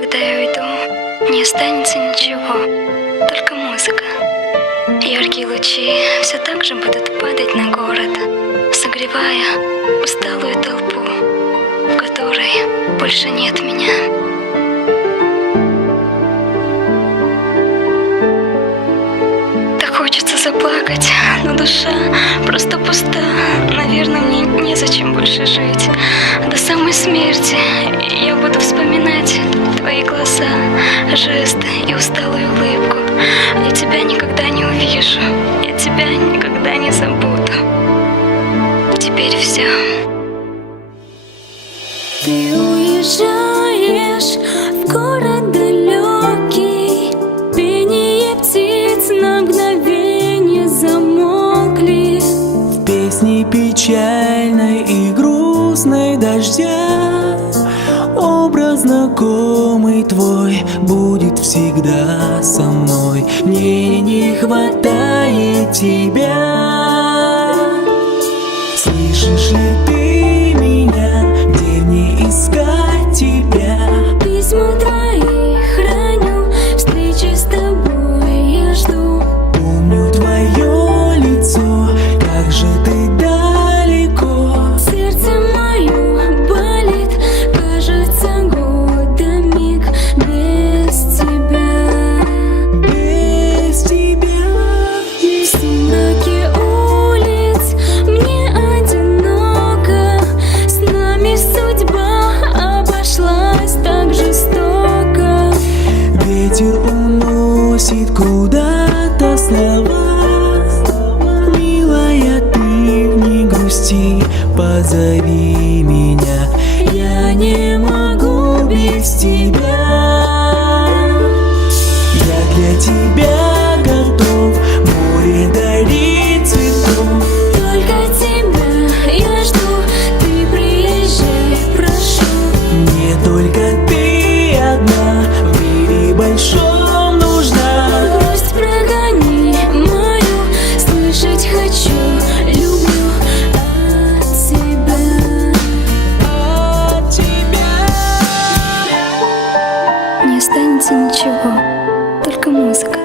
когда я уйду, не останется ничего, только музыка. Яркие лучи все так же будут падать на город, согревая усталую толпу, в которой больше нет меня. Так хочется заплакать, но душа просто пуста. Наверное, мне незачем больше жить. До самой смерти я буду вспоминать твои глаза, жесты и усталую улыбку. Я тебя никогда не увижу, я тебя никогда не забуду. Теперь все. Ты уезжаешь в город далекий, пение птиц на мгновение замолкли. В песне печальной и грустной дождя образ знакомый твой будет всегда со мной. Мне не хватает тебя. Слышишь ли ты меня? Где мне искать тебя? Письма твои храню, встречи с тобой я жду. Помню твое лицо, как же ты далеко. Сердце мое болит, кажется, годами без тебя. Без тебя. В сумраке улиц мне одиноко, с нами судьба обошлась так жестоко. Ветер уносит куда-то слова. Милая, ты не грусти, позови меня. Я не могу без тебя. Я для тебя готов море дарить цветов. Только тебя я жду, ты приезжай, прошу. Мне только ты одна в мире большом нужна. Грусть прогони мою, слышать хочу, люблю от тебя. От тебя. Не останется ничего, только музыка.